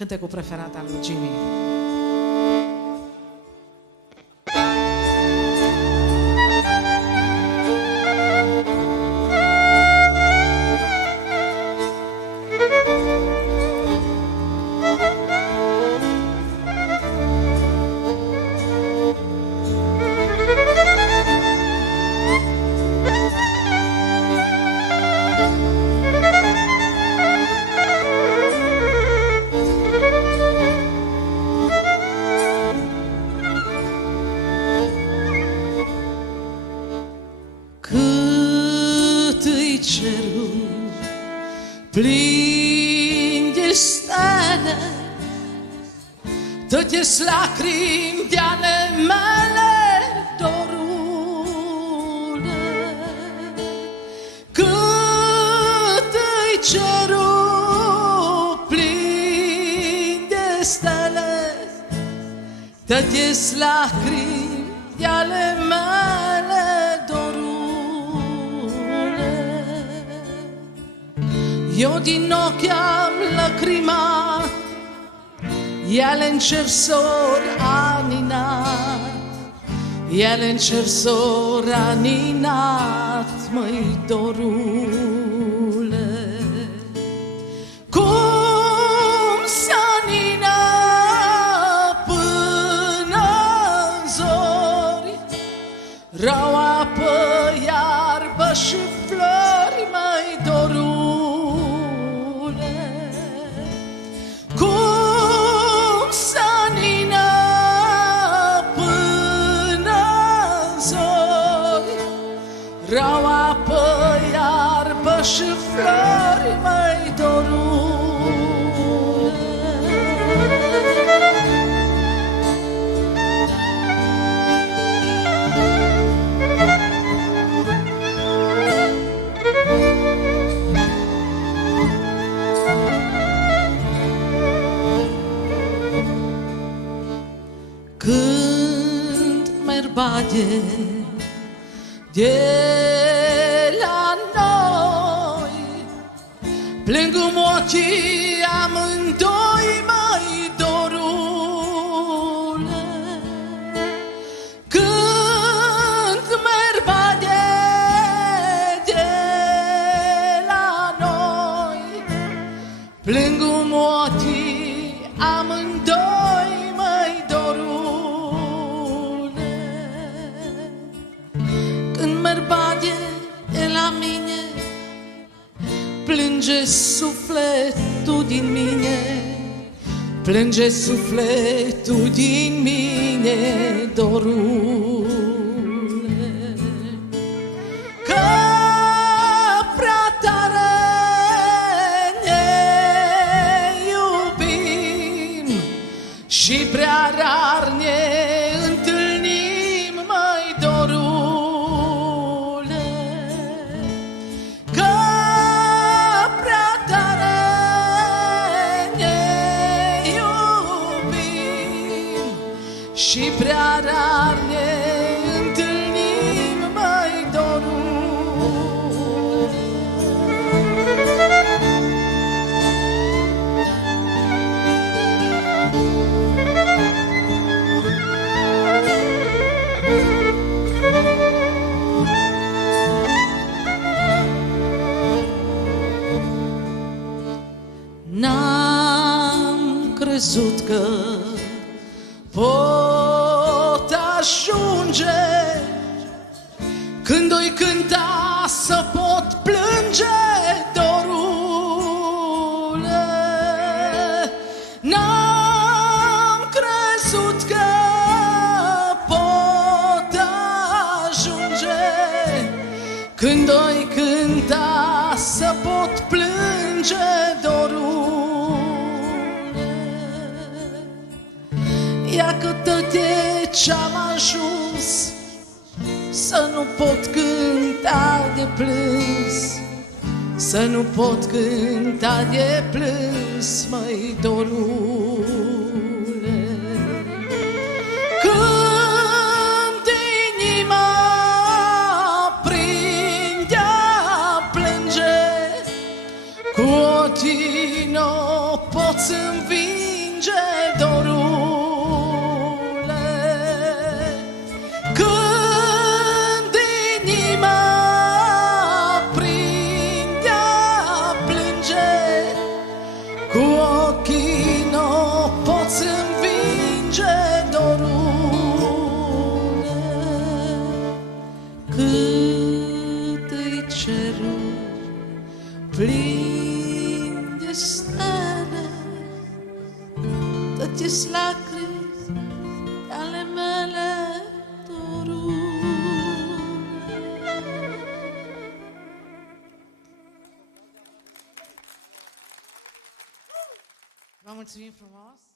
Cântecul preferat al lui Jimmy. Cât îi cerul plin de stele, tot-i lacrimi de ale mele, dorule. Cât îi cerul plin de stele, tot-i lacrimi de ale mele, dorule. Eu din ochi am lacrimat, ele în cer s-or aninat, ele în cer s-or aninat, măi, dorule. Cum s-anină până în zori, rau apă, iarbă și flori, măi, dorule. Cum s-anină până în zori, rau apă, iarbă și flori, măi, dorule. Când merg bade de la noi, plâng-mi ochii amândoi, măi, dorule. Când merg bade de la noi, plâng-mi ochii amândoi, măi, dorule. Când merg bade de la mine, plânge sufletul din mine, plânge sufletul din mine, dorule. Că prea tare ne iubim și prea rar ne întâlnim, măi, dorule. Că prea tare ne iubim și prea rar ne întâlnim, măi, dorule. N-am crezut că pot ajunge, când o-i cânta să pot plânge, dorule. N-am crezut că pot ajunge, când o-i cânta să pot plânge, dorule. Ia că tot e ce-am ajuns, să nu pot cânta de plâns, să nu pot cânta de plâns, măi, dorule. Când inima prinde a plânge, cu ochii n-o poți învinge, cerul plin de stele, tot-i lacrimi ale mele, dorule. Vă mulțumim frumos!